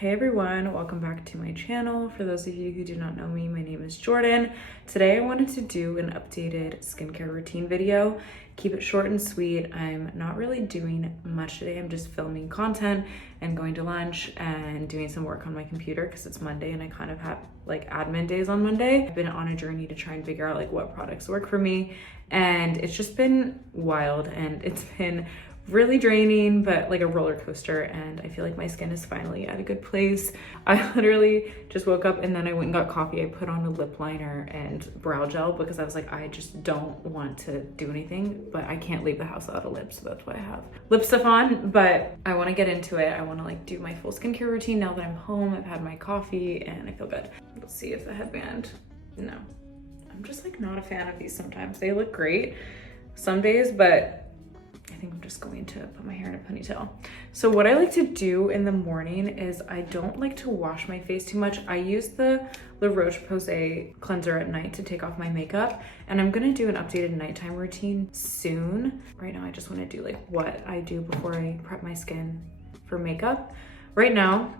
Hey everyone, welcome back to my channel. For those of you who do not know me, my name is Jordan. Today I wanted to do an updated skincare routine video. Keep it short and sweet. I'm not really doing much today. I'm just filming content and going to lunch and doing some work on my computer because it's Monday and I kind of have like admin days on Monday. I've been on a journey to try and figure out like what products work for me, and it's just been wild and it's been really draining, but like a roller coaster, and I feel like my skin is finally at a good place. I literally just woke up and then I went and got coffee. I put on a lip liner and brow gel because I was like, I just don't want to do anything, but I can't leave the house without a lip, so that's why I have lip stuff on. But I want to get into it. I want to like do my full skincare routine now that I'm home. I've had my coffee and I feel good. Let's see if the headband, no, I'm just like not a fan of these sometimes. They look great some days, but I think I'm just going to put my hair in a ponytail. So what I like to do in the morning is I don't like to wash my face too much. I use the La Roche-Posay cleanser at night to take off my makeup, and I'm gonna do an updated nighttime routine soon. Right now I just wanna do like what I do before I prep my skin for makeup. Right now,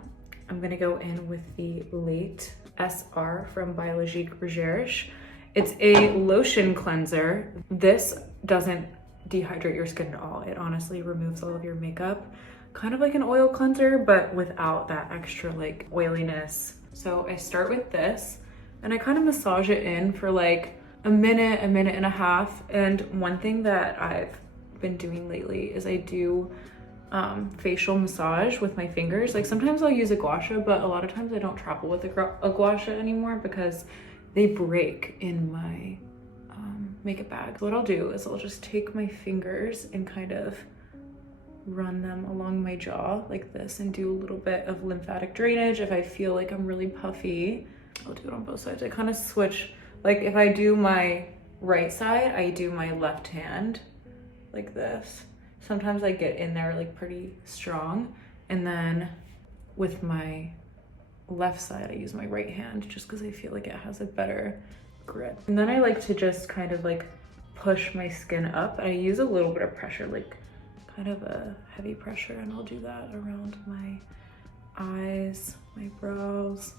I'm gonna go in with the Late SR from Biologique Recherche. It's a lotion cleanser. This doesn't dehydrate your skin at all. It honestly removes all of your makeup, kind of like an oil cleanser, but without that extra like oiliness. So I start with this and I kind of massage it in for like a minute and a half. And one thing that I've been doing lately is I do facial massage with my fingers. Like sometimes I'll use a gua sha, but a lot of times I don't travel with a gua sha anymore because they break in my makeup bag. What I'll do is I'll just take my fingers and kind of run them along my jaw like this and do a little bit of lymphatic drainage. If I feel like I'm really puffy, I'll do it on both sides. I kind of switch, like if I do my right side, I do my left hand like this. Sometimes I get in there like pretty strong, and then with my left side I use my right hand just because I feel like it has a better grip. And then I like to just kind of like push my skin up. I use a little bit of pressure, like kind of a heavy pressure, and I'll do that around my eyes, my brows,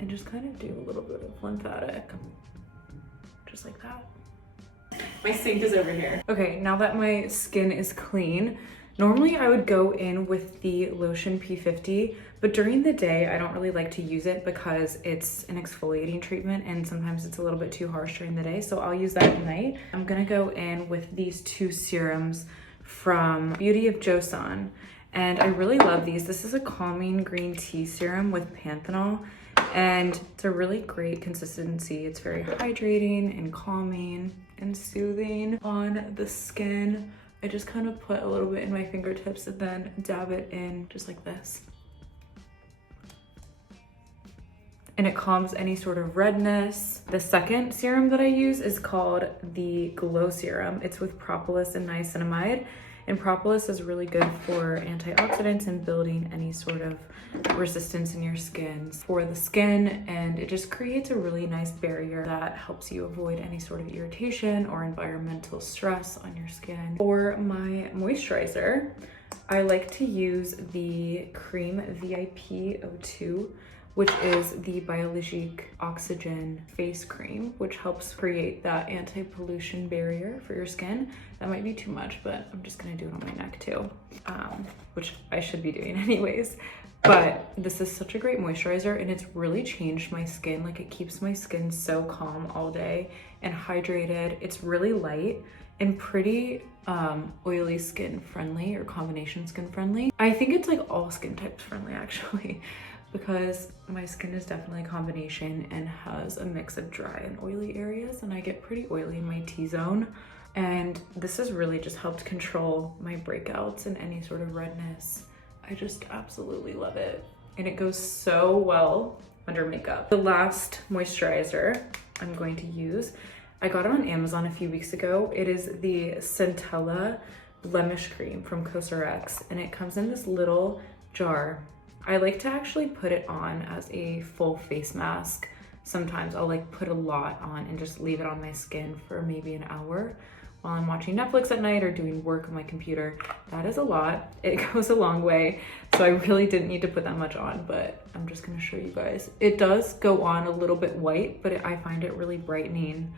and just kind of do a little bit of lymphatic, just like that. My sink is over here. Okay, now that my skin is clean, normally I would go in with the lotion P50, but during the day I don't really like to use it because it's an exfoliating treatment and sometimes it's a little bit too harsh during the day, so I'll use that at night. I'm gonna go in with these two serums from Beauty of Joseon, and I really love these. This is a calming green tea serum with panthenol, and it's a really great consistency. It's very hydrating and calming and soothing on the skin. I just kind of put a little bit in my fingertips and then dab it in just like this. And it calms any sort of redness. The second serum that I use is called the Glow Serum. It's with propolis and niacinamide. And propolis is really good for antioxidants and building any sort of resistance in your skin for the skin, and it just creates a really nice barrier that helps you avoid any sort of irritation or environmental stress on your skin. For my moisturizer, I like to use the Cream VIP 02, which is the Biologique Oxygen face cream, which helps create that anti-pollution barrier for your skin. That might be too much, but I'm just gonna do it on my neck too, which I should be doing anyways. But this is such a great moisturizer, and it's really changed my skin. Like it keeps my skin so calm all day and hydrated. It's really light and pretty oily skin friendly, or combination skin friendly. I think it's like all skin types friendly actually, because my skin is definitely a combination and has a mix of dry and oily areas, and I get pretty oily in my T-zone. And this has really just helped control my breakouts and any sort of redness. I just absolutely love it. And it goes so well under makeup. The last moisturizer I'm going to use, I got it on Amazon a few weeks ago. It is the Centella Blemish Cream from Cosrx, and it comes in this little jar. I like to actually put it on as a full face mask. Sometimes I'll like put a lot on and just leave it on my skin for maybe an hour while I'm watching Netflix at night or doing work on my computer. That is a lot. It goes a long way. So I really didn't need to put that much on, but I'm just gonna show you guys. It does go on a little bit white, but I find it really brightening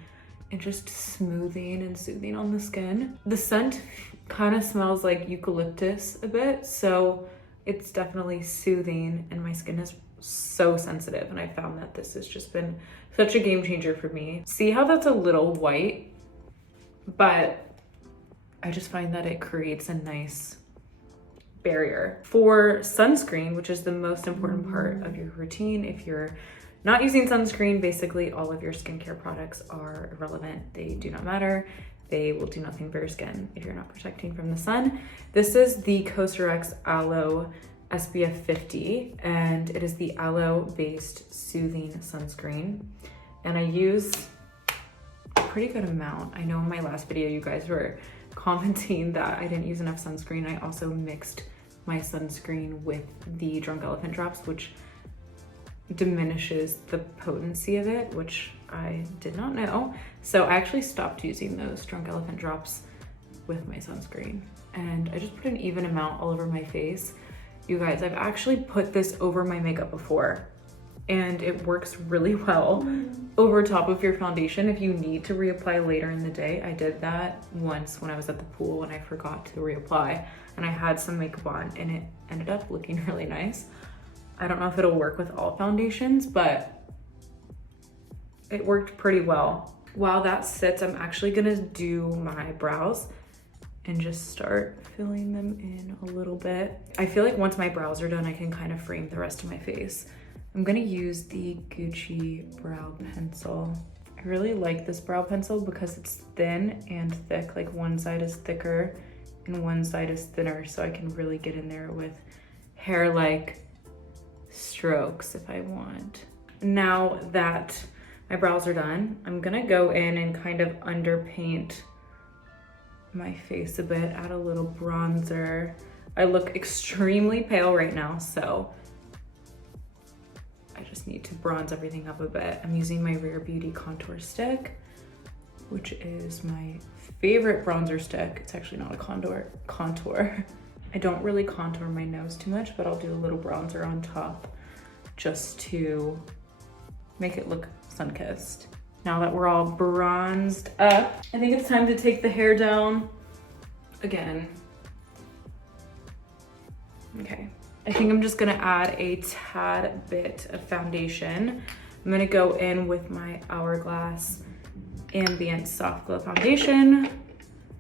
and just smoothing and soothing on the skin. The scent kind of smells like eucalyptus a bit, so it's definitely soothing, and my skin is so sensitive, and I found that this has just been such a game changer for me. See how that's a little white, but I just find that it creates a nice barrier. For sunscreen, which is the most important part of your routine, if you're not using sunscreen, basically all of your skincare products are irrelevant. They do not matter. They will do nothing for your skin if you're not protecting from the sun. This is the Cosrx Aloe SPF 50, and it is the aloe-based soothing sunscreen. And I use a pretty good amount. I know in my last video, you guys were commenting that I didn't use enough sunscreen. I also mixed my sunscreen with the Drunk Elephant drops, which diminishes the potency of it, which I did not know. So I actually stopped using those Drunk Elephant drops with my sunscreen, and I just put an even amount all over my face. You guys, I've actually put this over my makeup before, and it works really well over top of your foundation if you need to reapply later in the day. I did that once when I was at the pool and I forgot to reapply, and I had some makeup on and it ended up looking really nice. I don't know if it'll work with all foundations, but it worked pretty well. While that sits, I'm actually gonna do my brows and just start filling them in a little bit. I feel like once my brows are done, I can kind of frame the rest of my face. I'm gonna use the Gucci brow pencil. I really like this brow pencil because it's thin and thick. Like one side is thicker and one side is thinner, so I can really get in there with hair-like strokes if I want. Now that my brows are done, I'm gonna go in and kind of underpaint my face a bit, add a little bronzer. I look extremely pale right now, so I just need to bronze everything up a bit. I'm using my Rare Beauty contour stick, which is my favorite bronzer stick. It's actually not a contour. I don't really contour my nose too much, but I'll do a little bronzer on top just to make it look sun-kissed. Now that we're all bronzed up, I think it's time to take the hair down again. Okay, I think I'm just gonna add a tad bit of foundation. I'm gonna go in with my Hourglass Ambient Soft Glow Foundation,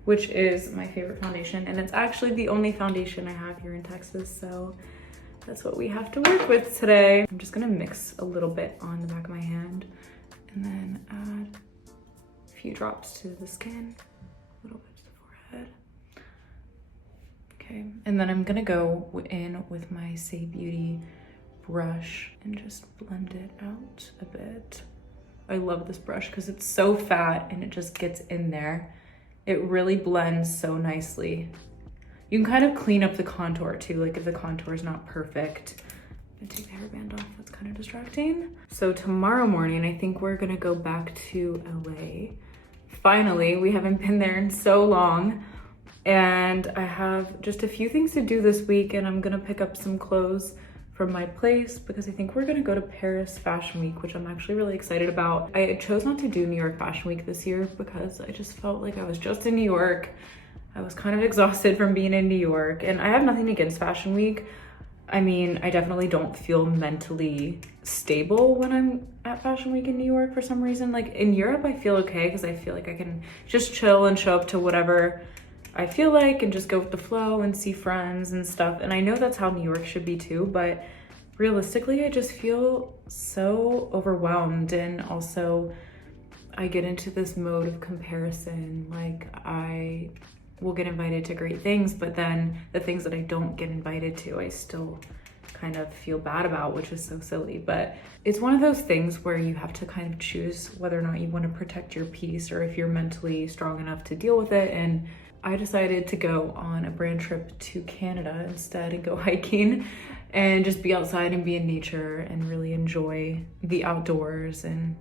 which is my favorite foundation, and it's actually the only foundation I have here in Texas, so that's what we have to work with today. I'm just gonna mix a little bit on the back of my hand and then add a few drops to the skin, a little bit to the forehead. Okay, and then I'm gonna go in with my Say Beauty brush and just blend it out a bit. I love this brush because it's so fat and it just gets in there. It really blends so nicely. You can kind of clean up the contour too, like if the contour is not perfect. I'm gonna take the hairband off, that's kind of distracting. So tomorrow morning, I think we're gonna go back to LA. Finally, we haven't been there in so long. And I have just a few things to do this week, and I'm gonna pick up some clothes from my place because I think we're gonna go to Paris Fashion Week, which I'm actually really excited about. I chose not to do New York Fashion Week this year because I just felt like I was just in New York. I was kind of exhausted from being in New York, and I have nothing against Fashion Week. I mean, I definitely don't feel mentally stable when I'm at Fashion Week in New York for some reason. Like in Europe, I feel okay because I feel like I can just chill and show up to whatever I feel like and just go with the flow and see friends and stuff. And I know that's how New York should be too, but realistically, I just feel so overwhelmed. And also I get into this mode of comparison. Like I will get invited to great things, but then the things that I don't get invited to, I still kind of feel bad about, which is so silly. But it's one of those things where you have to kind of choose whether or not you want to protect your peace or if you're mentally strong enough to deal with it. And I decided to go on a brand trip to Canada instead and go hiking and just be outside and be in nature and really enjoy the outdoors and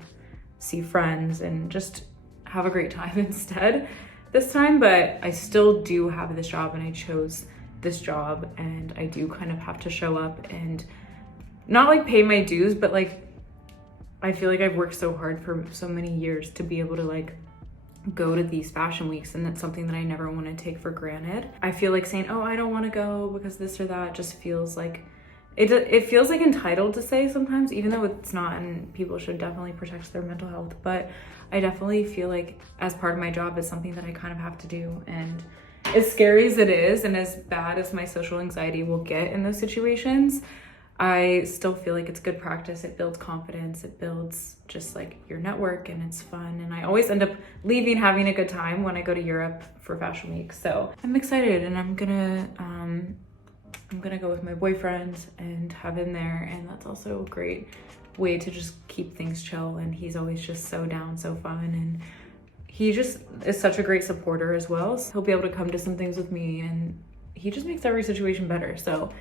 see friends and just have a great time instead. this time, but I still do have this job and I chose this job, and I do kind of have to show up and not like pay my dues, but like I feel like I've worked so hard for so many years to be able to like go to these fashion weeks, and that's something that I never want to take for granted. I feel like saying, oh, I don't want to go because this or that just feels like it feels like entitled to say sometimes, even though it's not, and people should definitely protect their mental health. But I definitely feel like as part of my job, it's something that I kind of have to do. And as scary as it is, and as bad as my social anxiety will get in those situations, I still feel like it's good practice. It builds confidence, it builds just like your network, and it's fun. And I always end up leaving having a good time when I go to Europe for Fashion Week. So I'm excited, and I'm gonna go with my boyfriend and have him there. And that's also a great way to just keep things chill. And he's always just so down, so fun. And he just is such a great supporter as well. So he'll be able to come to some things with me, and he just makes every situation better. So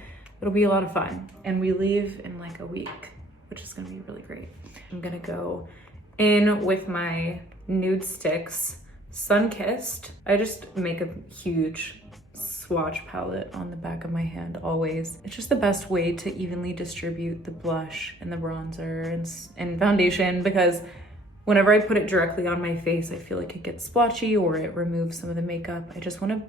it'll be a lot of fun. And we leave in like a week, which is gonna be really great. I'm gonna go in with my Nude Sticks Sun-Kissed. I just make a huge swatch palette on the back of my hand always. It's just the best way to evenly distribute the blush and the bronzer and foundation, because whenever I put it directly on my face, I feel like it gets splotchy or it removes some of the makeup. I just wanna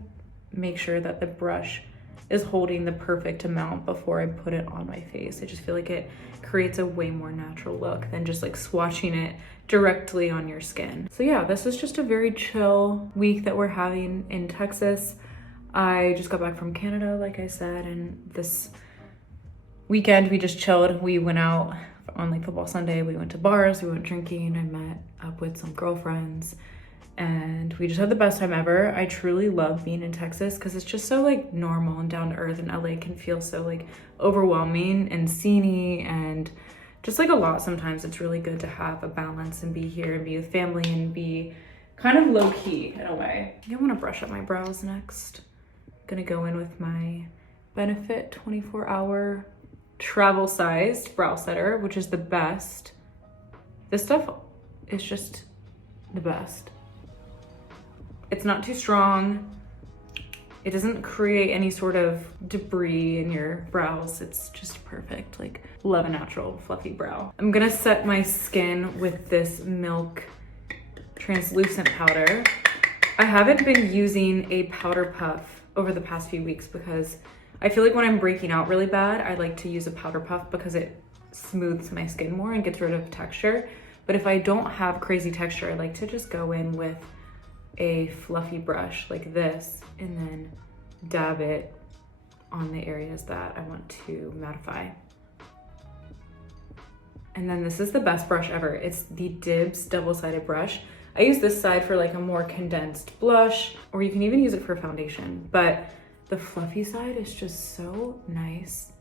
make sure that the brush is holding the perfect amount before I put it on my face. I just feel like it creates a way more natural look than just like swatching it directly on your skin. So yeah, this is just a very chill week that we're having in Texas. I just got back from Canada, like I said, and this weekend we just chilled. We went out on like football Sunday. We went to bars, we went drinking. I met up with some girlfriends, and we just had the best time ever. I truly love being in Texas because it's just so like normal and down to earth, and LA can feel so like overwhelming and sceney and just like a lot sometimes. It's really good to have a balance and be here and be with family and be kind of low key in a way. I think I want to brush up my brows next. Gonna go in with my Benefit 24-hour travel sized brow setter, which is the best. This stuff is just the best. It's not too strong. It doesn't create any sort of debris in your brows. It's just perfect. Like, love a natural fluffy brow. I'm gonna set my skin with this Milk translucent powder. I haven't been using a powder puff over the past few weeks because I feel like when I'm breaking out really bad, I like to use a powder puff because it smooths my skin more and gets rid of texture. But if I don't have crazy texture, I like to just go in with a fluffy brush like this and then dab it on the areas that I want to mattify. And then this is the best brush ever. It's the Dibs double-sided brush. I use this side for like a more condensed blush, or you can even use it for foundation, but the fluffy side is just so nice.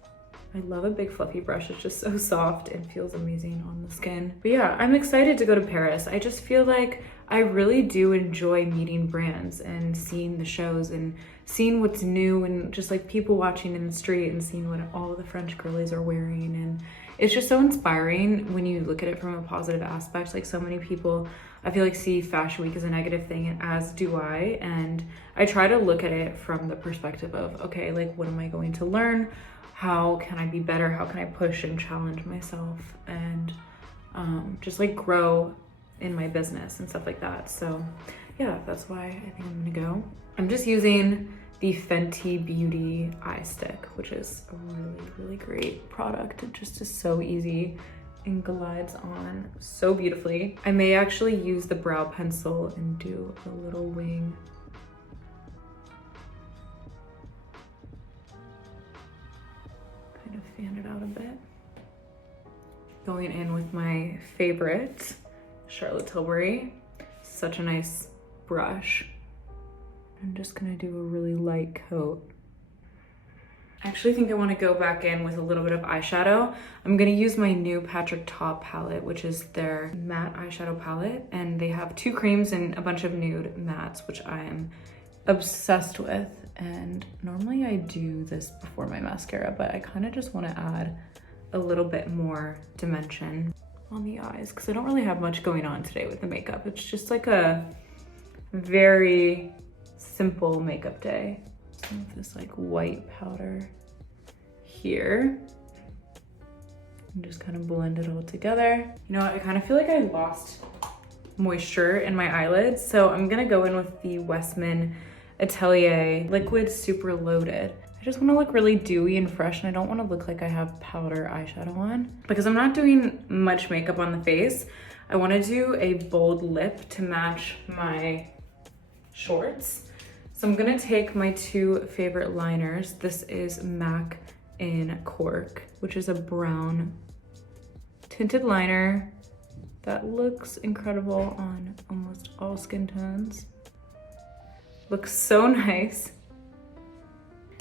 I love a big fluffy brush. It's just so soft and feels amazing on the skin. But yeah, I'm excited to go to Paris. I just feel like I really do enjoy meeting brands and seeing the shows and seeing what's new and just like people watching in the street and seeing what all the French girlies are wearing. And it's just so inspiring when you look at it from a positive aspect. Like, so many people, I feel like, see Fashion Week as a negative thing, and as do I. And I try to look at it from the perspective of, okay, like, what am I going to learn? How can I be better? How can I push and challenge myself and just like grow in my business and stuff like that. So yeah, that's why I think I'm gonna go. I'm just using the Fenty Beauty eye stick, which is a really, really great product. It just is so easy and glides on so beautifully. I may actually use the brow pencil and do a little wing. Kind of fan it out a bit. Going in with my favorite Charlotte Tilbury. Such a nice brush. I'm just gonna do a really light coat. I actually think I want to go back in with a little bit of eyeshadow. I'm gonna use my new Patrick Ta palette, which is their matte eyeshadow palette, and they have 2 creams and a bunch of nude mattes, which I am obsessed with. And normally I do this before my mascara, but I kind of just want to add a little bit more dimension on the eyes because I don't really have much going on today with the makeup. It's just like a very simple makeup day. With this like white powder here. And just kind of blend it all together. You know what, I kind of feel like I lost moisture in my eyelids, so I'm gonna go in with the Westman Atelier Liquid Super Loaded. I just want to look really dewy and fresh, and I don't want to look like I have powder eyeshadow on. Because I'm not doing much makeup on the face, I want to do a bold lip to match my shorts. So I'm gonna take my two favorite liners. This is MAC in Cork, which is a brown tinted liner that looks incredible on almost all skin tones. Looks so nice.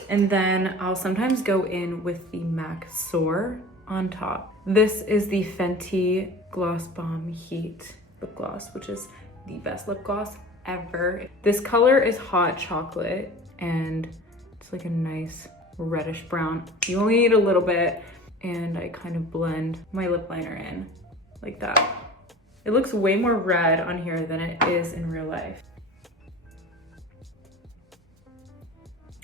And then I'll sometimes go in with the MAC Soar on top. This is the Fenty Gloss Bomb Heat lip gloss, which is the best lip gloss ever. This color is hot chocolate and it's like a nice reddish brown. You only need a little bit, and I kind of blend my lip liner in like that. It looks way more red on here than it is in real life.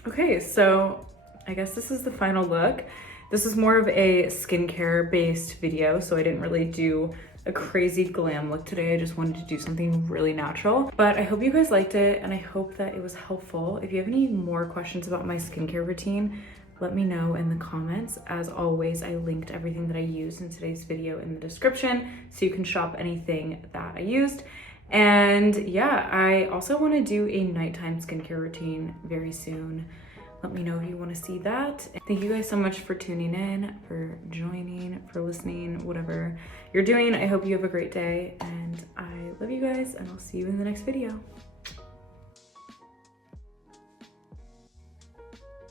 Okay, so I guess this is the final look. This is more of a skincare based video, so I didn't really do a crazy glam look today. I just wanted to do something really natural. But I hope you guys liked it, and I hope that it was helpful. If you have any more questions about my skincare routine, let me know in the comments. As always, I linked everything that I used in today's video in the description, so you can shop anything that I used. And yeah, I also want to do a nighttime skincare routine very soon. Let me know if you want to see that. Thank you guys so much for tuning in, for joining, for listening, whatever you're doing. I hope you have a great day, and I love you guys, and I'll see you in the next video.